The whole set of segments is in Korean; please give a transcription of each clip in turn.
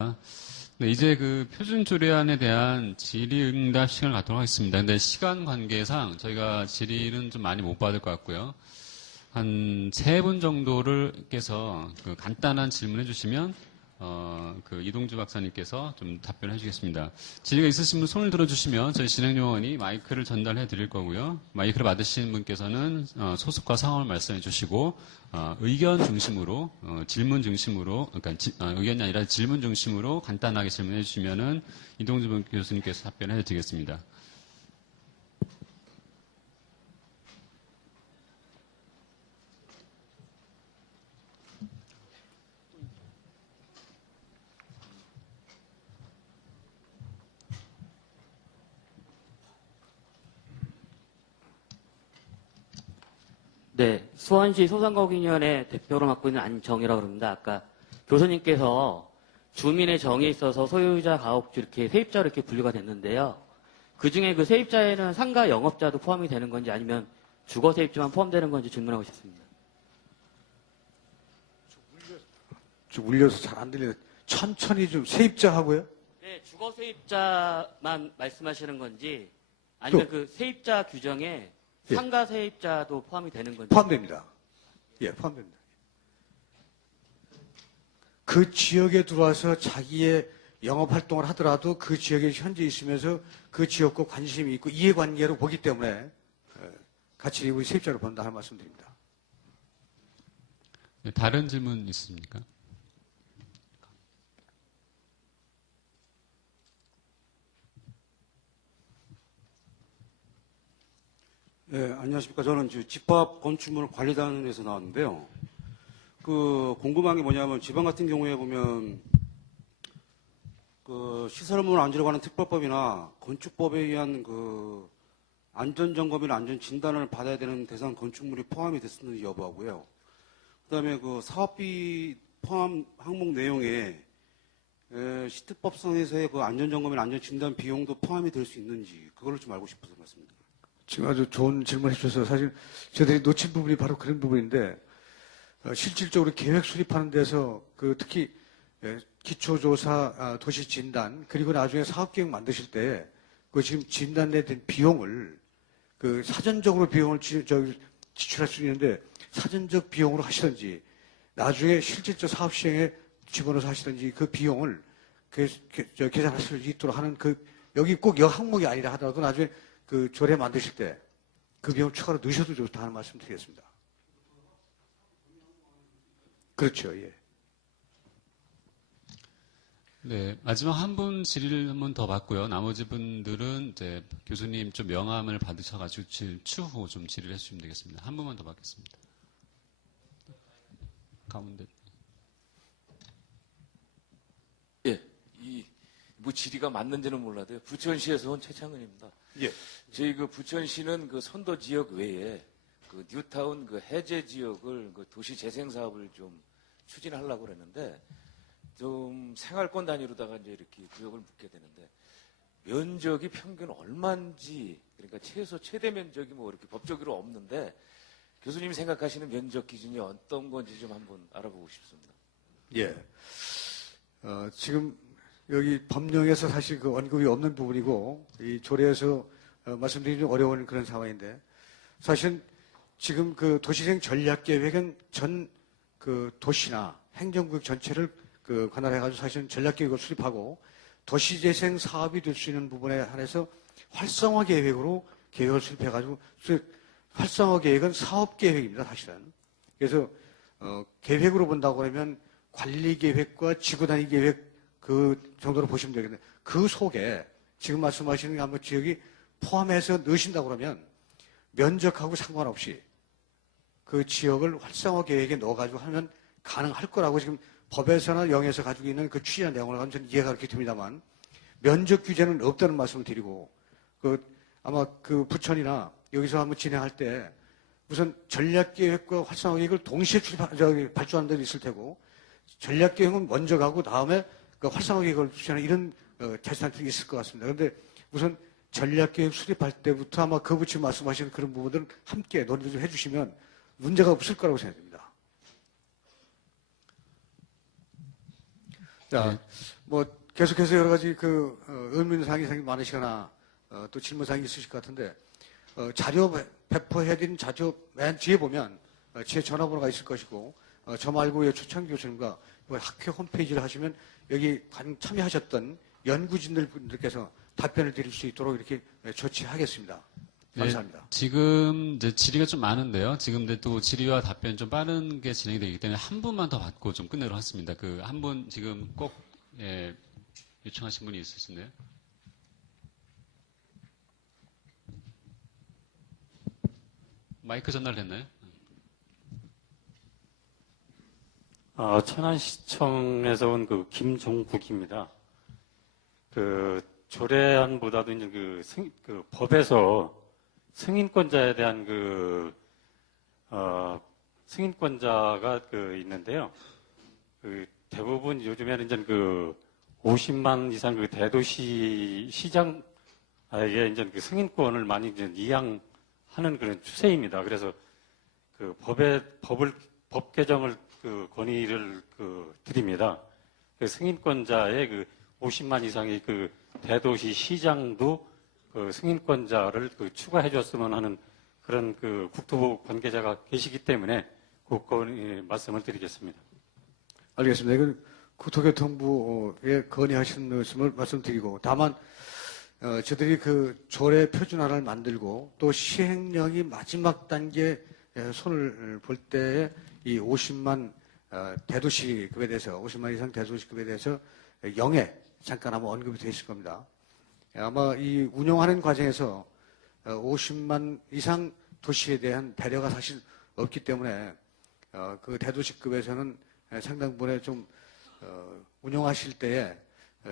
네, 이제 그 표준 조례안에 대한 질의응답 시간을 갖도록 하겠습니다. 근데 시간 관계상 저희가 질의는 좀 많이 못 받을 것 같고요. 한 3분 정도를께서 그 간단한 질문해 주시면 그 이동주 박사님께서 좀 답변해 주겠습니다. 질의가 있으신 분 손을 들어주시면 저희 진행요원이 마이크를 전달해 드릴 거고요. 마이크를 받으신 분께서는 소속과 상황을 말씀해 주시고 의견 중심으로 질문 중심으로 그러니까 의견이 아니라 질문 중심으로 간단하게 질문해 주시면은 이동주 교수님께서 답변해 드리겠습니다. 네, 수원시 소상공인위원회 대표로 맡고 있는 안정이라고 합니다. 아까 교수님께서 주민의 정에 있어서 소유자, 가옥주 이렇게 세입자로 이렇게 분류가 됐는데요. 그 중에 그 세입자에는 상가 영업자도 포함이 되는 건지 아니면 주거 세입자만 포함되는 건지 질문하고 싶습니다. 좀 울려서 잘 안 들려요. 천천히 좀 세입자 하고요. 네, 주거 세입자만 말씀하시는 건지 아니면 그 세입자 규정에 예. 상가 세입자도 포함이 되는 건지. 포함됩니다. 예, 포함됩니다. 그 지역에 들어와서 자기의 영업 활동을 하더라도 그 지역에 현재 있으면서 그 지역과 관심이 있고 이해관계로 보기 때문에 같이 우리 세입자로 본다 하는 말씀드립니다. 네, 다른 질문 있으십니까? 네, 안녕하십니까. 저는 집합 건축물 관리단에서 나왔는데요. 궁금한 게 뭐냐면 지방 같은 경우에 보면 시설물 안전을 관한 특별법이나 건축법에 의한 안전점검이나 안전진단을 받아야 되는 대상 건축물이 포함이 됐는지 여부하고요. 그 다음에 사업비 포함 항목 내용에 시특법상에서의 안전점검이나 안전진단 비용도 포함이 될 수 있는지 그걸 좀 알고 싶어서 말씀드립니다. 지금 아주 좋은 질문 해주셔서 사실 저희들이 놓친 부분이 바로 그런 부분인데 실질적으로 계획 수립하는 데서 특히 기초조사 도시진단 그리고 나중에 사업계획 만드실 때 지금 진단에 된 비용을 사전적으로 비용을 지출할 수 있는데 사전적 비용으로 하시든지 나중에 실질적 사업 시행에 집어넣어서 하시든지 그 비용을 계산할 수 있도록 하는 여기 꼭 여 항목이 아니라 하더라도 나중에 조례 만드실 때 그 비용 추가로 넣으셔도 좋다 하는 말씀 드리겠습니다. 그렇죠, 예. 네, 마지막 한 분 질의를 한 번 더 받고요. 나머지 분들은 이제 교수님 좀 명함을 받으셔가지고 추후 좀 질의를 해주시면 되겠습니다. 한 분만 더 받겠습니다. 가운데. 예, 질의가 맞는지는 몰라도요. 부천시에서 온 최창은입니다. 예. 저희 부천시는 선도 지역 외에 뉴타운 해제 지역을 도시 재생 사업을 좀 추진하려고 그랬는데 좀 생활권 단위로다가 이제 이렇게 구역을 묶게 되는데 면적이 평균 얼마인지 그러니까 최대 면적이 이렇게 법적으로 없는데 교수님이 생각하시는 면적 기준이 어떤 건지 좀 한번 알아보고 싶습니다. 예. 지금 여기 법령에서 사실 언급이 없는 부분이고 이 조례에서 말씀드리기 좀 어려운 그런 상황인데 사실 지금 도시재생 전략계획은 전 도시나 행정구역 전체를 관할해가지고 사실은 전략계획을 수립하고 도시재생 사업이 될 수 있는 부분에 한해서 활성화 계획으로 계획을 수립해가지고 활성화 계획은 사업계획입니다, 사실은. 그래서 계획으로 본다고 하면 관리계획과 지구단위 계획 그 정도로 보시면 되겠네요. 그 속에 지금 말씀하시는 한번 지역이 포함해서 넣으신다고 그러면 면적하고 상관없이 그 지역을 활성화 계획에 넣어가지고 하면 가능할 거라고 지금 법에서나 영에서 가지고 있는 취지나 내용을 가면 저는 이해가 그렇게 됩니다만 면적 규제는 없다는 말씀을 드리고 아마 부천이나 여기서 한번 진행할 때 우선 전략계획과 활성화 계획을 동시에 발주하는 데도 있을 테고 전략계획은 먼저 가고 다음에 활성화 계획을 수행하는 이런 자치단체도 있을 것 같습니다. 그런데 우선 전략계획 수립할 때부터 아마 부처님 말씀하시는 그런 부분들은 함께 논의 좀 해주시면 문제가 없을 거라고 생각됩니다. 자, 뭐 계속해서 여러 가지 의문사항이 상당히 많으시거나 또 질문사항이 있으실 것 같은데 자료 배포해드린 자료 맨 뒤에 보면 제 전화번호가 있을 것이고 저 말고 초창 교수님과 학회 홈페이지를 하시면 여기 참여하셨던 연구진들께서 답변을 드릴 수 있도록 이렇게 조치하겠습니다. 감사합니다. 네, 지금 이제 질의가 좀 많은데요. 지금 근데 또 질의와 답변 좀 빠른 게 진행이 되기 때문에 한 분만 더 받고 좀 끝내도록 하겠습니다. 그 한 분 지금 꼭 요청하신 분이 있으신데요. 마이크 전달됐나요? 천안시청에서 온 그 김종국입니다. 그 조례안보다도 이제 그 법에서 승인권자에 대한 승인권자가 있는데요. 대부분 요즘에는 이제 50만 이상 대도시 시장에게 이제 승인권을 많이 이제 이양하는 그런 추세입니다. 그래서 법 개정을 건의를 드립니다. 승인권자의 50만 이상의 대도시 시장도 승인권자를 추가해 줬으면 하는 그런 국토부 관계자가 계시기 때문에 말씀을 드리겠습니다. 알겠습니다. 이건 국토교통부에 건의하신 말씀을 말씀드리고 다만 저희들이 조례 표준화를 만들고 또 시행령이 마지막 단계에 손을 볼 때에 이 50만 대도시급에 대해서 50만 이상 대도시급에 대해서 영에 잠깐 아마 언급이 되어 있을 겁니다. 아마 이 운영하는 과정에서 50만 이상 도시에 대한 배려가 사실 없기 때문에 그 대도시급에서는 상당 부분에 좀 운영하실 때에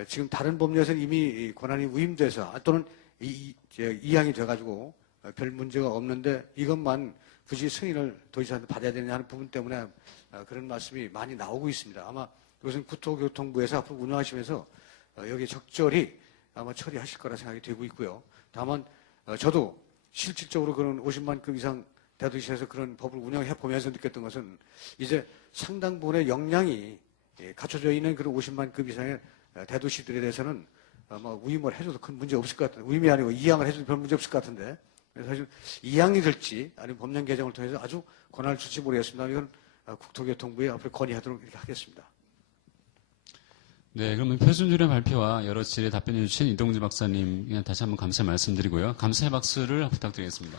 지금 다른 법령에서는 이미 권한이 위임돼서 또는 이양이 돼가지고 별 문제가 없는데 이것만 굳이 승인을 도지사한테 받아야 되느냐 하는 부분 때문에 그런 말씀이 많이 나오고 있습니다. 아마 이것은 국토교통부에서 앞으로 운영하시면서 여기 적절히 아마 처리하실 거라 생각이 되고 있고요. 다만 저도 실질적으로 그런 50만급 이상 대도시에서 그런 법을 운영해 보면서 느꼈던 것은 이제 상당 부분의 역량이 갖춰져 있는 그런 50만급 이상의 대도시들에 대해서는 아마 위임을 해줘도 큰 문제 없을 것 같은데, 위임이 아니고 이양을 해줘도 별 문제 없을 것 같은데, 그래서 사실 이양이 될지 아니면 법령 개정을 통해서 아주 권한을 줄지 모르겠습니다. 이건 국토교통부에 앞으로 건의하도록 이렇게 하겠습니다. 네, 그러면 표준조례 발표와 여러 질의 답변해 주신 이동주 박사님 다시 한번 감사 말씀드리고요. 감사의 박수를 부탁드리겠습니다.